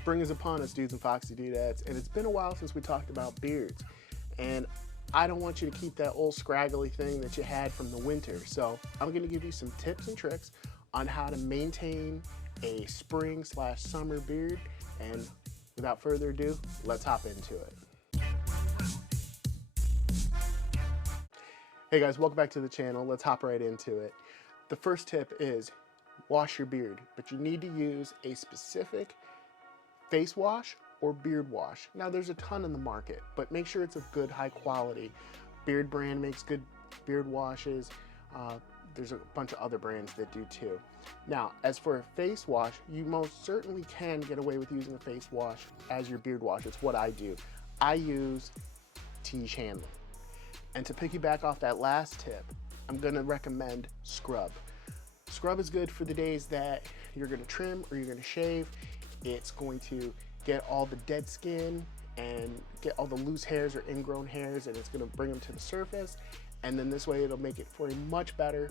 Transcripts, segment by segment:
Spring is upon us, Dudes and Foxy Dudettes, and it's been a while since we talked about beards. And I don't want you to keep that old scraggly thing that you had from the winter. So I'm gonna give you some tips and tricks on how to maintain a spring/summer beard. And without further ado, let's hop into it. Hey guys, welcome back to the channel. Let's hop right into it. The first tip is wash your beard, but you need to use a specific face wash or beard wash. Now there's a ton in the market, but make sure it's of good, high quality. Beard Brand makes good beard washes. There's a bunch of other brands that do too. Now, as for a face wash, you most certainly can get away with using a face wash as your beard wash. It's what I do. I use Tige Hanley. And to piggyback off that last tip, I'm gonna recommend scrub. Scrub is good for the days that you're gonna trim or you're gonna shave. It's going to get all the dead skin and get all the loose hairs or ingrown hairs, and it's gonna bring them to the surface. And then this way it'll make it for a much better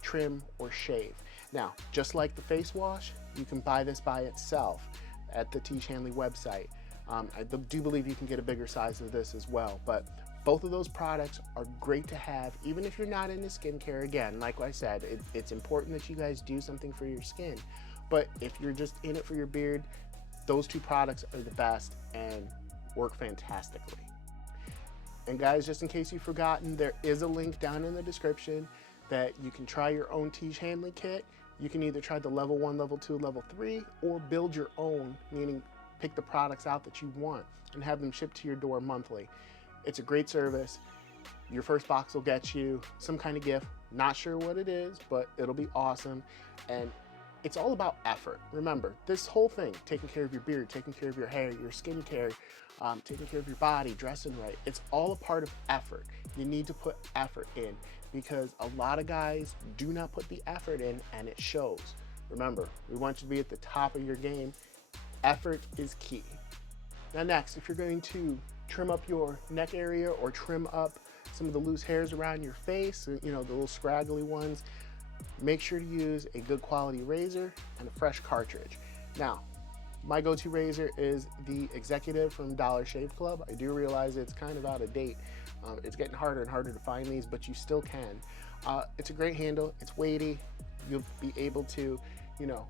trim or shave. Now, just like the face wash, you can buy this by itself at the Tige Hanley website. I do believe you can get a bigger size of this as well, but both of those products are great to have, even if you're not into skincare. Again, like I said, it's important that you guys do something for your skin. But if you're just in it for your beard, those two products are the best and work fantastically. And guys, just in case you've forgotten, there is a link down in the description that you can try your own Tige Hanley kit. You can either try the level 1, level 2, level 3, or build your own, meaning pick the products out that you want and have them shipped to your door monthly. It's a great service. Your first box will get you some kind of gift. Not sure what it is, but it'll be awesome. And it's all about effort. Remember, this whole thing, taking care of your beard, taking care of your hair, your skincare, taking care of your body, dressing right, it's all a part of effort. You need to put effort in because a lot of guys do not put the effort in and it shows. Remember, we want you to be at the top of your game. Effort is key. Now next, if you're going to trim up your neck area or trim up some of the loose hairs around your face, you know, the little scraggly ones, make sure to use a good quality razor and a fresh cartridge. Now, my go-to razor is the Executive from Dollar Shave Club. I do realize it's kind of out of date. It's getting harder and harder to find these, but you still can. It's a great handle, it's weighty. You'll be able to, you know,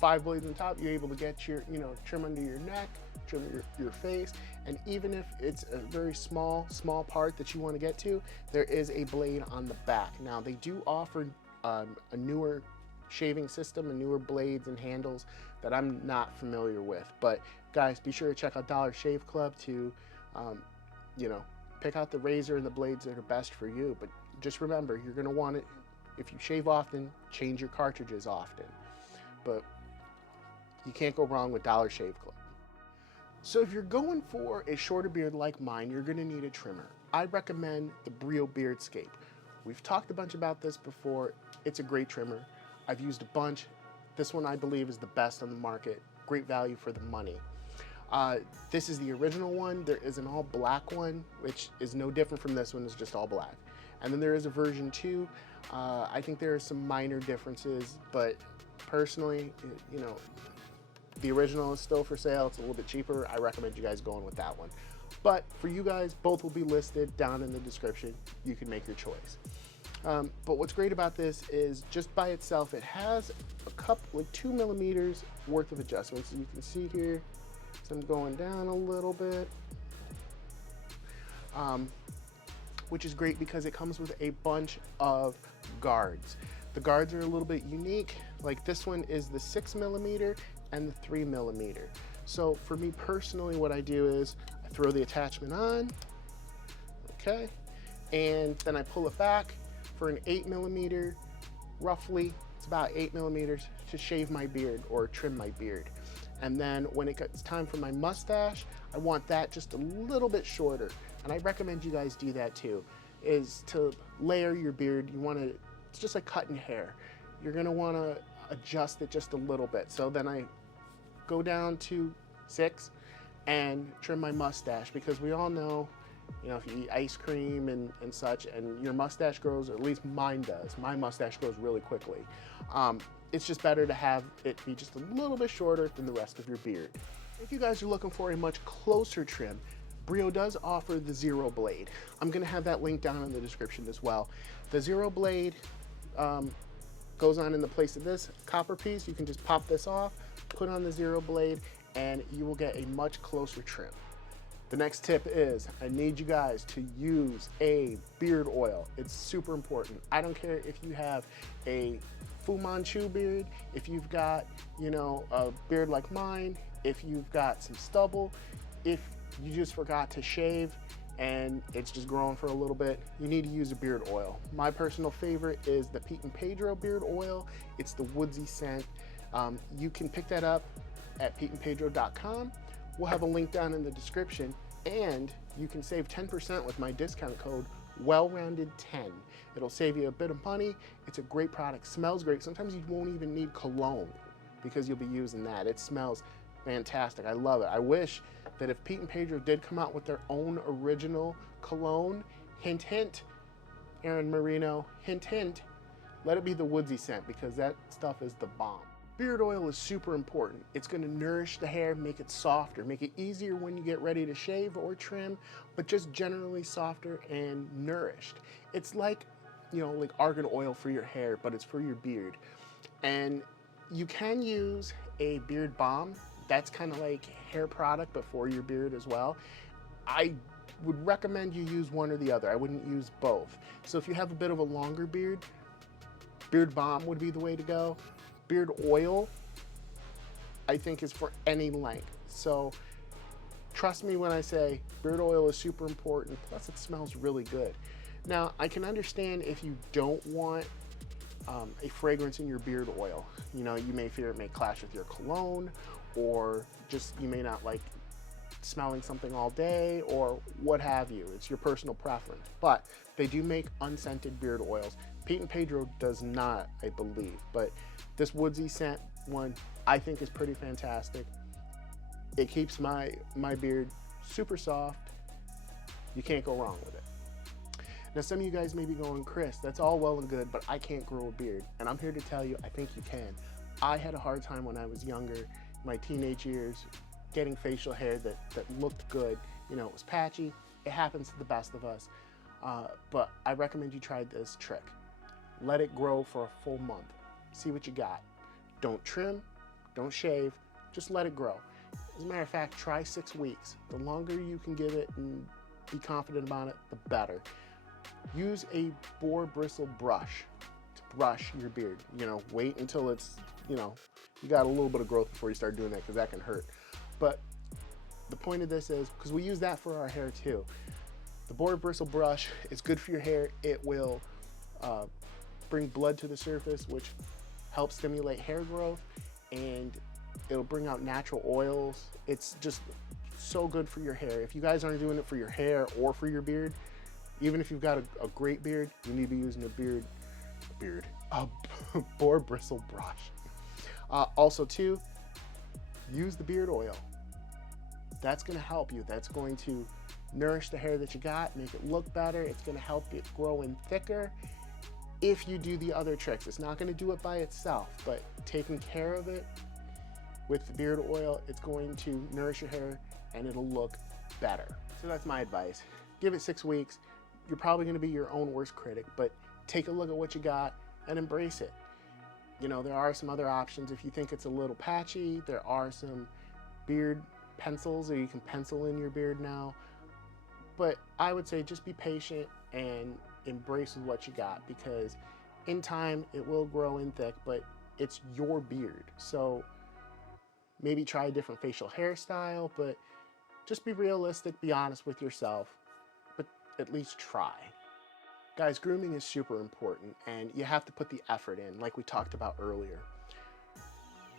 5 blades on top, you're able to get your, you know, trim under your neck, trim your face, and even if it's a very small part that you want to get to, there is a blade on the back. Now, they do offer a newer shaving system and newer blades and handles that I'm not familiar with. But guys, be sure to check out Dollar Shave Club to, you know, pick out the razor and the blades that are best for you. But just remember, you're going to want it, if you shave often, change your cartridges often. But you can't go wrong with Dollar Shave Club. So if you're going for a shorter beard like mine, you're gonna need a trimmer. I recommend the Brio Beardscape. We've talked a bunch about this before. It's a great trimmer. I've used a bunch. This one I believe is the best on the market. Great value for the money. This is the original one. There is an all black one, which is no different from this one, it's just all black. And then there is a version 2. I think there are some minor differences, but personally, you know, the original is still for sale. It's a little bit cheaper. I recommend you guys going with that one. But for you guys, both will be listed down in the description. You can make your choice. But what's great about this is just by itself, it has a couple, like 2 millimeters worth of adjustments. You can see here, so I'm going down a little bit, which is great because it comes with a bunch of guards. The guards are a little bit unique. Like this one is the 6 millimeter and the 3 millimeter. So for me personally, what I do is I throw the attachment on, okay, and then I pull it back for an 8 millimeter, roughly, it's about 8 millimeters to shave my beard or trim my beard. And then when it's time for my mustache, I want that just a little bit shorter. And I recommend you guys do that too, is to layer your beard. You wanna, it's just like cutting hair. You're gonna wanna adjust it just a little bit. So then I go down to 6 and trim my mustache, because we all know, you know, if you eat ice cream and such, and your mustache grows, or at least mine does. My mustache grows really quickly. it's just better to have it be just a little bit shorter than the rest of your beard. If you guys are looking for a much closer trim, Brio does offer the Zero Blade. I'm gonna have that link down in the description as well. The Zero Blade goes on in the place of this copper piece. You can just pop this off, put on the Zero Blade, and you will get a much closer trim. The next tip is I need you guys to use a beard oil. It's super important. I don't care if you have a Fu Manchu beard, if you've got, you know, a beard like mine, if you've got some stubble, if you just forgot to shave and it's just growing for a little bit, you need to use a beard oil. My personal favorite is the Pete and Pedro beard oil. It's the woodsy scent. You can pick that up at peteandpedro.com. We'll have a link down in the description, and you can save 10% with my discount code WellRounded10. It'll save you a bit of money. It's a great product, smells great. Sometimes you won't even need cologne because you'll be using that. It smells fantastic. I love it. I wish that if Pete and Pedro did come out with their own original cologne, hint, hint, Aaron Marino, hint, hint, let it be the woodsy scent, because that stuff is the bomb. Beard oil is super important. It's gonna nourish the hair, make it softer, make it easier when you get ready to shave or trim, but just generally softer and nourished. It's like, you know, like argan oil for your hair, but it's for your beard. And you can use a beard balm. That's kind of like hair product, but for your beard as well. I would recommend you use one or the other. I wouldn't use both. So if you have a bit of a longer beard, beard balm would be the way to go. Beard oil, I think, is for any length. So trust me when I say beard oil is super important, plus it smells really good. Now, I can understand if you don't want a fragrance in your beard oil. You know, you may fear it may clash with your cologne, or just you may not like smelling something all day, or what have you. It's your personal preference. But they do make unscented beard oils. Pete and Pedro does not, I believe, but this woodsy scent one I think is pretty fantastic. It keeps my beard super soft. You can't go wrong with it. Now, some of you guys may be going, Chris, that's all well and good, but I can't grow a beard. And I'm here to tell you, I think you can. I had a hard time when I was younger, my teenage years, getting facial hair that looked good. You know, it was patchy. It happens to the best of us. But I recommend you try this trick. Let it grow for a full month. See what you got. Don't trim, don't shave, just let it grow. As a matter of fact, try 6 weeks. The longer you can give it and be confident about it, the better. Use a boar bristle brush to brush your beard. You know, wait until it's, you know, you got a little bit of growth before you start doing that, because that can hurt. But the point of this is, because we use that for our hair too, the boar bristle brush is good for your hair. It will bring blood to the surface, which helps stimulate hair growth, and it'll bring out natural oils. It's just so good for your hair. If you guys aren't doing it for your hair or for your beard, even if you've got a great beard, you need to be using a boar bristle brush. Also too, use the beard oil. That's gonna help you. That's going to nourish the hair that you got, make it look better. It's gonna help it grow in thicker. If you do the other tricks, it's not gonna do it by itself, but taking care of it with the beard oil, it's going to nourish your hair and it'll look better. So that's my advice. Give it 6 weeks. You're probably gonna be your own worst critic, but take a look at what you got and embrace it. You know, there are some other options. If you think it's a little patchy, there are some beard pencils, or you can pencil in your beard now. But I would say just be patient and embrace with what you got, because in time it will grow in thick, but it's your beard. So maybe try a different facial hairstyle, but just be realistic, be honest with yourself, but at least try. Guys, grooming is super important, and you have to put the effort in, like we talked about earlier.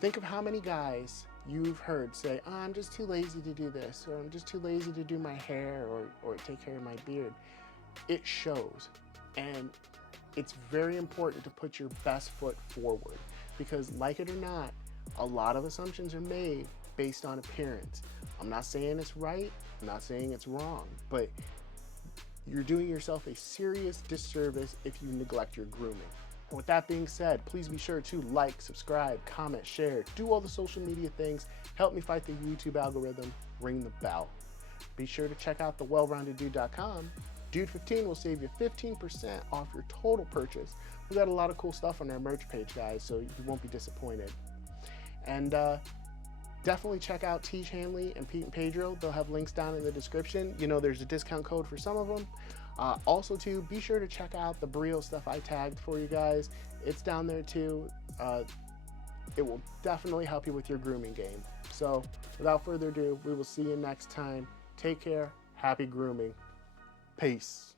Think of how many guys you've heard say, oh, I'm just too lazy to do this, or I'm just too lazy to do my hair or take care of my beard. It shows, and it's very important to put your best foot forward, because like it or not, a lot of assumptions are made based on appearance. I'm not saying it's right, I'm not saying it's wrong, but you're doing yourself a serious disservice if you neglect your grooming. And with that being said, please be sure to like, subscribe, comment, share, do all the social media things, help me fight the YouTube algorithm, ring the bell. Be sure to check out the wellroundeddude.com. Dude15 will save you 15% off your total purchase. We got a lot of cool stuff on our merch page, guys, so you won't be disappointed. And definitely check out Teach Hanley and Pete and Pedro. They'll have links down in the description. You know, there's a discount code for some of them. Also, too, be sure to check out the Brio stuff I tagged for you guys. It's down there, too. It will definitely help you with your grooming game. So, without further ado, we will see you next time. Take care. Happy grooming. Peace.